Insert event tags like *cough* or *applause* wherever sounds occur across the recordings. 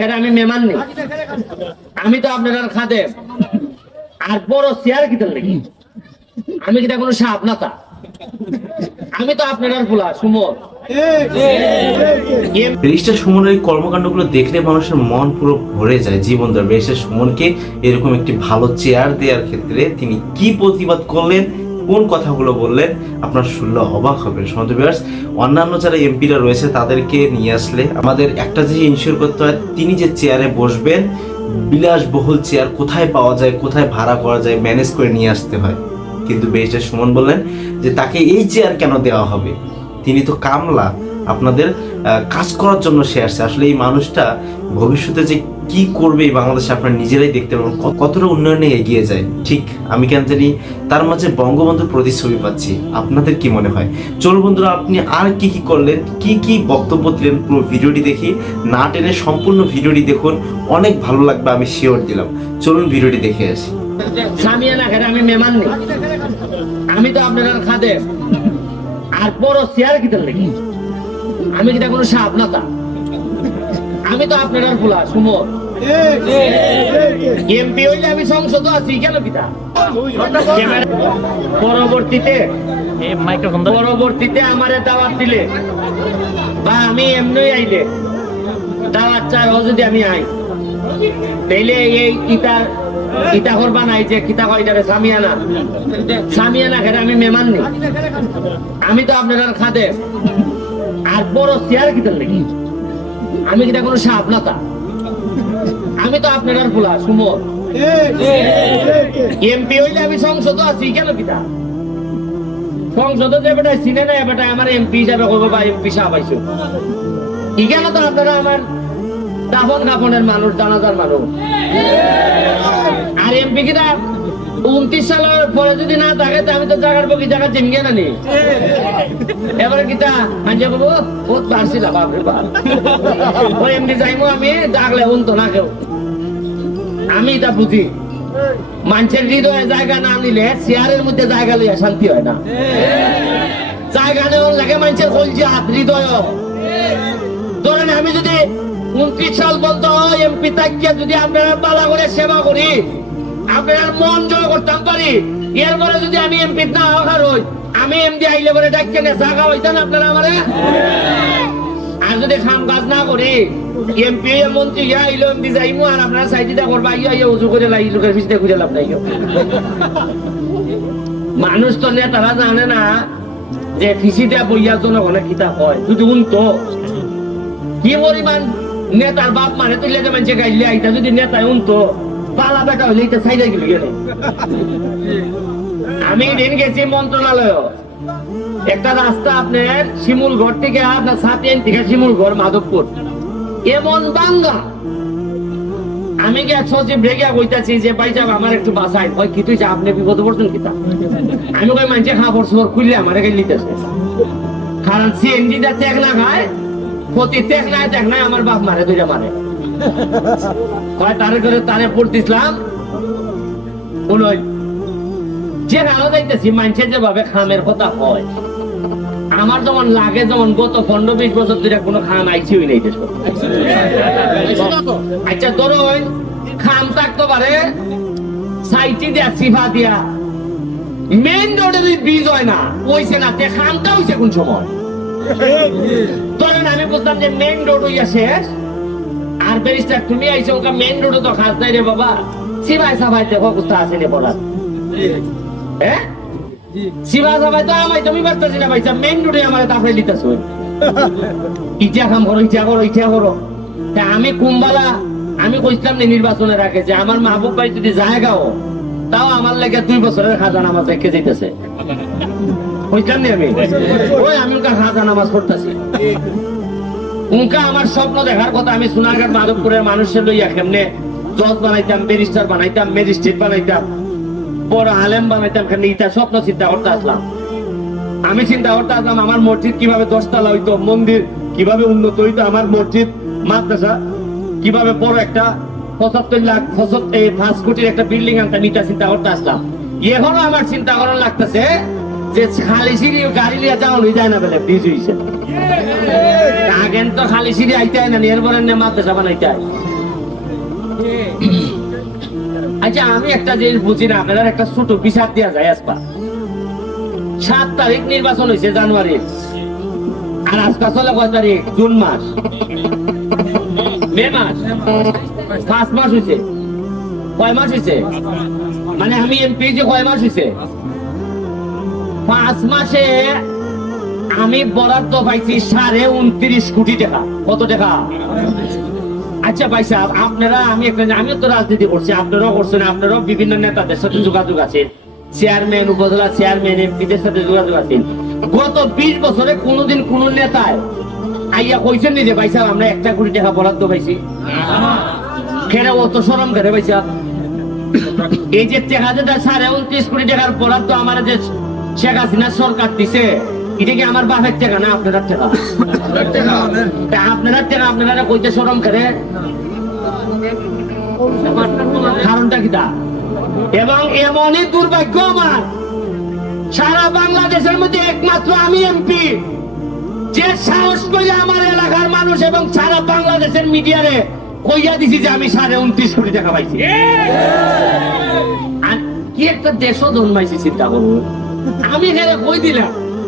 খেলে আমি নেই। আমি তো আপনার খাদে আর বড় চেয়ার নাকি? আমি কোনো সাপ না তা আমি তো আপনার সুমন। ব্যারিস্টার সুমনের এই কর্মকাণ্ডগুলো দেখলে মানুষের মন পুরো ভরে যায় জীবন ধর। ব্যারিস্টার সুমনকে এরকম একটি ভালো চেয়ার দেওয়ার ক্ষেত্রে তিনি কি প্রতিবাদ করলেন কোন কথাগুলো বললেন আপনার শুনলে অবাক হবেন। সমাজ ভিউয়ার্স অন্যান্য যারা এমপিরা রয়েছে, তাদেরকে নিয়ে আসলে আমাদের একটা জিনিস ইনশিওর করতে হয়, তিনি যে চেয়ারে বসবেন, বিলাসবহুল চেয়ার কোথায় পাওয়া যায়, কোথায় ভাড়া করা যায় ম্যানেজ করে নিয়ে আসতে হয়। কিন্তু বেশ সুমন বললেন যে তাকে এই চেয়ার কেন দেওয়া হবে? তিনি তো কামলা। আপনাদের কাজ করার জন্য সে আসছে। আসলে এই মানুষটা ভবিষ্যতে যে কি করবে বাংলাদেশে আপনারা নিজেরাই দেখতে পাবেন কতটা উন্নয়নে এগিয়ে যায়। ঠিক, আমি কেন জানি তার মাঝে বঙ্গবন্ধুর প্রতিচ্ছবি পাচ্ছি। আপনাদের কি মনে হয়? চলুন বন্ধুরা, আপনি আর কি কি করলেন, কি কি বক্তব্য দিলেন, পুরো ভিডিওটি দেখি। না টেনে সম্পূর্ণ ভিডিওটি দেখুন, অনেক ভালো লাগবে, আমি শিওর দিলাম। চলুন ভিডিওটি দেখে আসি। আমি তো আপনার খাদে আর বড় চেয়ার কিতার নাকি আমি কিটা কোনো সাপ না তা। আমি তো আপনার আর ফুলা সুমন এমপি হইলে আমি সংসদ আছি কেন ক্যামেরা- পরবর্তীতে পরবর্তীতে আমারে দাওয়াত দিলে। বা আমি এমনি আইলে। দাওয়াত চাই ও যদি আমি আই। তাইলে এই ইটার ইটা করবা নাই যে কিতা কয় সামিয়ানা। সামিয়ানা খেলে আমি মেমান নেই আমি তো আপনার খাদে। বড় চেয়ার কিতার নাকি আমি কিটা কোনো সাপ না তা আমি তো আপনার আর ফুলা সুমন এমপি হইলে আমি সংসদ আছি, কেন কিতা সংসদ যে বেটা চিনে না বেটা আমার এমপি হিসাবে করব বা এমপি সাহেব আইসো কি কেন তো আপনারা আমার দাফন কাফনের মানুষ, জানাজার মানুষ? উনত্রিশ সালের পরে যদি না থাকে আমি তো জায়গার বকি জায়গা নি এবারে বলব বহুত বাপরে বাপ ওই এমনি যাইমো আমি, ডাকলে না কেউ। আমি এটা বুঝি। মানুষের হৃদয়ে জায়গা না নিলে চেয়ারের মধ্যে জায়গা লইয়া শান্তি হয় না। জায়গা নেওয়ার লাগে মানুষের কলজা হৃদয়। ধরেন আমি যদি উনত্রিশ সাল বলতো এমপি তাকিয়া যদি আপনারা পালা করে সেবা করি, আপনার মন করতাম পারি এরপরে যদি আমি এমপি না হওয়ার হই আমি এমপি আইলে পরে ডাকিয়ে না জায়গা হইতেন আপনারা আমারে? আর যদি খাম কাজ না করি, এমপি, মন্ত্রী, ইয়া আইলো এমপি যাইমু, আর আপনারা সাইডিটা করবা ইয়া ইয়া উজু করে লাই, লোকের পিছনে খুঁজে লাভ নাই মানুষ তো নেতারা জানে না যে ফিসিটা বইয়া জনগণে কিতা হয়। যদি উনতো কি পরিমাণ নেতার বাপ মানে তুলে যে মানুষে গাইলে, আইতা যদি নেতায় উনতো পালা হইলে এটা সাইডে গেল আমি দিন গেছি মন্ত্রণালয়। একটা রাস্তা আপনার শিমুল ঘর থেকে আপনার সাতিয়েন থেকে শিমুল ঘর মাধবপুর। এমন বাঙ্গা আমি গে সচিব রেগিয়া কইতাছি যে, ভাই যাব আমার একটু বাসায় কই কি তুই আপনি বিপদ পড়ছেন কিতা আমি কই, মানছে খাবার সুর খুললে আমার গাই লিতেছে কারণ সিএনজি যা ত্যাগ না খায় প্রতি ত্যাগ নাই ত্যাগ নাই, আমার বাপ মারে দুইটা মারে। কয় তারে করে তারে পড়তেছিলাম যে রানো যাইতেছি যেভাবে খামের কথা হয় আমার যেমন লাগে যেমন গত পনেরো বিশ বছর ধরে কোনো খাম হই নাই আচ্ছা ধরো ওই খাম থাকতে পারে, সাইটি দিয়া, সিফা দিয়া মেন রোডে যদি বীজ হয় না ওইছে না, তে খামটা হইছে কোন সময়? আমি বলতাম যে মেন রোড হইয়া শেষ। আর ব্যারিস্টার তুমি আইছো ওকা মেন রোডে তো খাস নাই রে বাবা। সিবাই সাবাই দেখো কোথা আছে রে পড়া হ্যাঁ সিবা সাবাই তো আমায় তুমি পারতেছি না ভাইসা মেন রোডে আমার তারপরে লিতেছো ইটা কাম করো ইটা করো ইটা করো। তা আমি কুম্বালা আমি কইছিলাম না নির্বাচনের আগে যে আমার মাহবুব ভাই যদি জায়গাও তাও আমার লাগে দুই বছরের খাজা নামাজ রেখে যেতেছে *laughs* কইছিলাম না আমি? ওই আমি ওকে খাজা নামাজ পড়তেছি। উনকা আমার স্বপ্ন দেখার কথা আমি সোনারঘাট মাধবপুরের মানুষের লইয়া কেমনে জজ বানাইতাম ব্যারিস্টার বানাইতাম ম্যাজিস্ট্রেট বানাইতাম, বড় আলেম বানাইতাম, কেমনে ইটা স্বপ্ন চিন্তা করতে আসলাম। আমি চিন্তা করতে আসলাম, আমার মসজিদ কীভাবে দশতলা হইতো, মন্দির কীভাবে উন্নত হইতো, আমার মসজিদ, মাদ্রাসা কীভাবে বড় একটা পঁচাত্তর লাখ, পঁচাত্তর পাঁচ কোটির একটা বিল্ডিং আনতাম এটা চিন্তা করতে আসলাম। এখনও আমার চিন্তা করার লাগতেছে যে খালি সিঁড়ি, গাড়ি নিয়ে যাওয়া যায় না বলে, ব্রিজ হয়েছে আগে তো খালি সিঁড়ি আইতে হয় না এরপরে নে মাদ্রাসা বানাইতে হয়। আচ্ছা আমি একটা জিনিস বুঝি না আপনার একটা ছোট বিচার দেওয়া যায় আসপা সাত তারিখ নির্বাচন হয়েছে জানুয়ারির আর আজকে চলে কয় তারিখ? জুন মাস। মে মাস। পাঁচ মাস হয়েছে। কয় মাস হয়েছে? মানে আমি এমপি যে কয় মাস হয়েছে? পাঁচ মাসে আমি বরাদ্দ পাইছি সাড়ে উনত্রিশ কোটি টাকা। কত টাকা? আচ্ছা ভাই সাহেব, আপনারা, আমি একটা, আমিও তো রাজনীতি করছি, আপনারাও করছেন, আপনারাও বিভিন্ন নেতাদের সাথে যোগাযোগ আছে। চেয়ারম্যান, উপজেলা চেয়ারম্যান, এমপিদের সাথে যোগাযোগ আছেন গত বিশ বছরে কোনোদিন কোন নেতায় আইয়া কইছেন নি যে, ভাই সাহেব, আমরা একটা কোটি টাকা বরাদ্দ পাইছি। খেরে অত সরম করে ভাই সাহেব? এই যে টাকা যেটা সাড়ে উনত্রিশ কোটি টাকার বরাদ্দ আমার যে শেখ হাসিনা সরকার দিছে এটা কি আমার বাপের টাকা না আপনার টাকা? আপনারা টাকা, আপনারা কইতে সরম করে? কারণটা কি তা? এবং এমনই দুর্ভাগ্য আমার, সারা বাংলাদেশের মধ্যে একমাত্র আমি এমপি। যে সাহস করে আমার এলাকার মানুষ এবং সারা বাংলাদেশের মিডিয়ারে কইয়া দিছি যে আমি সাড়ে উনত্রিশ কোটি টাকা পাইছি। আর কি একটা দেশও জন্মাইছি, চিন্তা করুন। আমি কই দিলাম?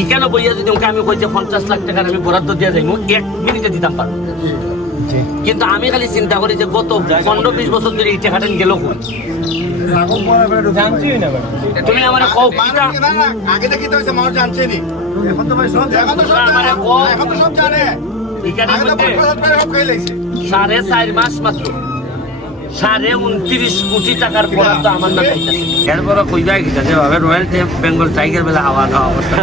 ইখানে বইয়া যদি ওকে আমি কই যে পঞ্চাশ লাখ টাকার আমি বরাদ্দ দিয়ে যাইমু এক মিনিটে দিতাম পারব। কিন্তু আমি খালি চিন্তা করি যে গত পনেরো বিশ বছর ধরে এই টাকাটা গেল কই? তুমি আমার কও কিতা আগে থেকে তো হয়েছে মানুষ জানছে নি। এখন তো ভাই সব এখন তো সব জানে। এখন তো সব জানে। এখানের মধ্যে পঞ্চাশ হাজার টাকা খেয়ে লেগেছে। সাড়ে চার মাস মাত্র। সাড়ে উনত্রিশ কোটি টাকার বরাদ্দ আমার না পাইতেছে এরপর কই যায় কিটা যেভাবে রয়্যাল বেঙ্গল টাইগার বেলা হাওয়া খাওয়া অবস্থা।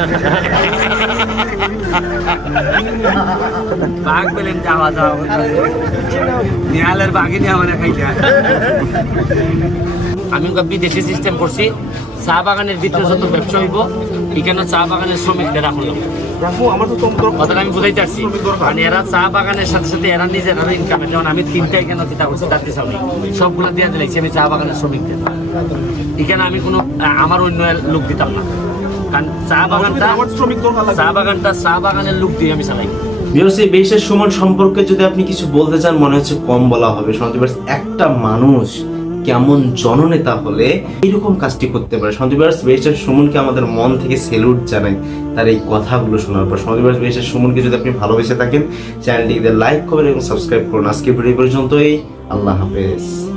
বাঘ পেলেন যাওয়া যাওয়া নিহালের বাঘে আমার খাইছে আমি ওকে বিদেশি সিস্টেম করছি। চা বাগানের ভিতরে যত ব্যবসা হইব এখানে চা বাগানের শ্রমিকদের রাখুন কথাটা আমি বুঝাইতে পারছি। মানে এরা চা বাগানের সাথে সাথে এরা নিজেরা ইনকাম যেমন আমি তিনটাই কেন চিন্তা করছি তার দিশাও নেই সবগুলো দিয়ে দিলাইছি আমি চা বাগানের শ্রমিকদের। এখানে আমি কোনো আমার অন্য লোক দিতাম না। কারণ চা বাগানটা চা বাগানটা চা বাগানের লোক দিয়ে আমি চালাই। এই বেশের সুমন সম্পর্কে যদি আপনি কিছু বলতে চান মনে হচ্ছে কম বলা হবে। সন্তোষ একটা মানুষ কেমন জননেতা হলে এইরকম কাজটি করতে পারে? সন্তোষ বেশের সুমনকে আমাদের মন থেকে সেলুট জানাই তার এই কথাগুলো শোনার পর। সন্তোষ বেশের সুমনকে যদি আপনি ভালোবেসে থাকেন চ্যানেলটিকে লাইক করবেন এবং সাবস্ক্রাইব করুন। আজকে ভিডিও পর্যন্তই। আল্লাহ হাফেজ।